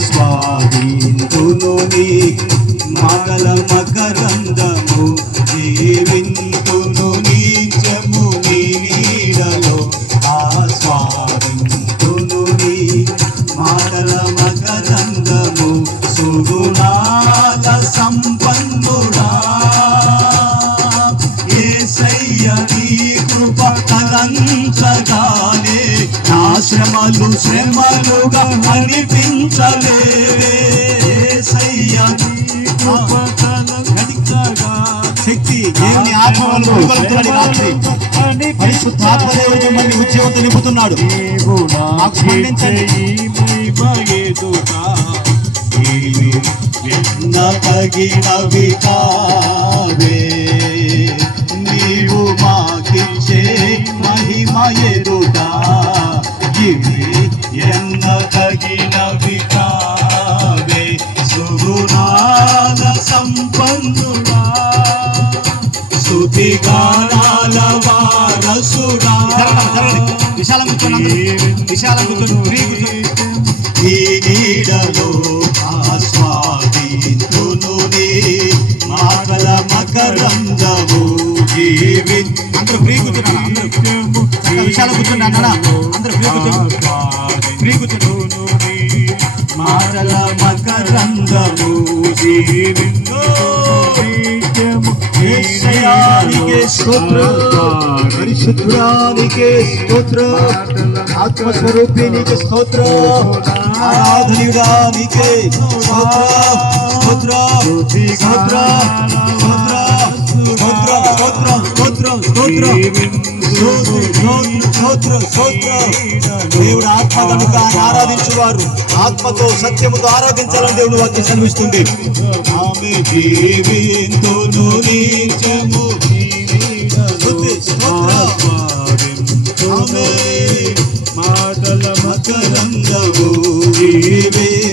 ఆస్వాదింతును నీ మాటల మకరందము, జీవింతును నిత్యము నీ నీడలో. ఆస్వాదింతును నీ మాటల మకరందము, సుగుణాల సంపన్నుడా యేసయ్య నీ కృప తలంచగానే నా శ్రమలు శ్రమలుగా అనిపించలేవే. యేసయ్య నీ కృప తలంచగా శక్తి దేవుని ఆత్మలో రాత్రి పరిశుద్ధాత్మదేవుడు మళ్ళీ ఉద్యోగంతో నింపుతున్నాడు. నాకు స్పందించండి. తగినవి కావే నీవు మాకిచ్చే మహిమ ఎదుట, ఇవి ఎన్న తగినవి కావే. సుగుణాల సంపన్నుడా స్తుతిగానాల వారసుడా. విశాలం కూర్చోండి, విశాలం కూర్చోండి. ఈ నీడలో ఆస్వాదింతును నీ మాటల మకరందము, అందరూ ఫ్రీ కూర్చున్నాను. అందరూ విశాలం కూర్చోండి అన్న, అందరూ ఫ్రీ కూర్చోండి, ఫ్రీ కూర్చోండి. మాటల మకరందము, పరిశుద్ధురానికే స్తోత్రం, ఆత్మస్వరూపిణికి స్తోత్రం, ఆరాధనీయుడానికే స్తోత్రం, స్తోత్రం, స్తోత్రం, స్తోత్రం, స్తోత్రం, స్తోత్రం, స్తోత్రం, స్తోత్రం, స్తోత్రం. దేవుడు ఆత్మ కనుక ఆరాధించువారు ఆత్మతో సత్యముతో ఆరాధించాలని దేవుడు వాక్యం సెలవిస్తుంది. ఆమె జీవింతును నిత్యము